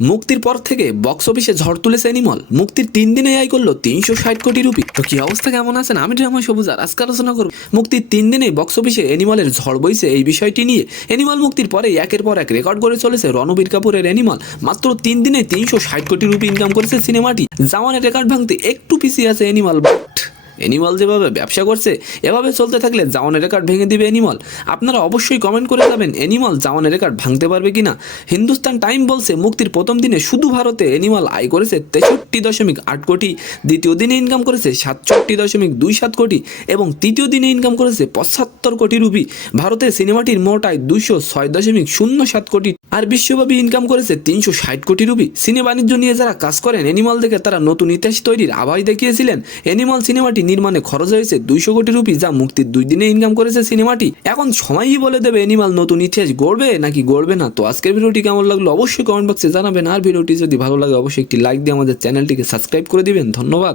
মুক্তির পর থেকে বক্স অফিসে ঝড় তুলেছে অ্যানিমাল। মুক্তির 3 দিনে আয় করলো 360 কোটি রুপি। তো কি অবস্থা, কেমন আছেন? আমি ড্রামা সবুজ আর আজকে আলোচনা করব মুক্তির 3 দিনে বক্স অফিসে অ্যানিমালের ঝড় বইছে এই বিষয়টি নিয়ে। অ্যানিমাল মুক্তির পরে একের পর এক রেকর্ড করে চলেছে রণবীর কাপুরের অ্যানিমাল। মাত্র 3 দিনে 360 কোটি রুপি ইনকাম করেছে সিনেমাটি। জাওয়ানের রেকর্ড ভাঙতে একটু পিছিয়ে আছে অ্যানিমাল, বাট অ্যানিমাল যেভাবে ব্যবসা করছে এভাবে চলতে থাকলে জাওয়ানের রেকর্ড ভেঙে দিবে অ্যানিমাল। আপনারা অবশ্যই কমেন্ট করে যাবেন অ্যানিমাল জাওয়ানের রেকর্ড ভাঙতে পারবে কিনা। হিন্দুস্তান টাইম বলছে মুক্তির প্রথম দিনে শুধু ভারতে অ্যানিমাল আয় করেছে 63.8 কোটি, দ্বিতীয় দিনে ইনকাম করেছে 67.27 কোটি এবং তৃতীয় দিনে ইনকাম করেছে 75 কোটি রুপি। ভারতে সিনেমাটির মোট আয় 206.07 কোটি আর বিশ্বব্যাপী ইনকাম করেছে 360 কোটি রুপি। সিনে বাণিজ্য নিয়ে যারা কাজ করেন অ্যানিমাল দেখে তারা নতুন ইতিহাস তৈরির আভাস দেখিয়েছিলেন। অ্যানিমাল সিনেমাটি নির্মাণে খরচ হয়েছে 200 কোটি রুপি, যা মুক্তির 2 দিনে ইনকাম করেছে সিনেমাটি। এখন সময়ই বলে দেবে অ্যানিমাল নতুন ইতিহাস গড়বে নাকি গড়বে না। তো আজকের ভিডিওটি কেমন লাগলো অবশ্যই কমেন্ট বক্সে জানাবেন, আর ভিডিওটি যদি ভালো লাগে অবশ্যই একটি লাইক দিয়ে আমাদের চ্যানেলটিকে সাবস্ক্রাইব করে দিবেন। ধন্যবাদ।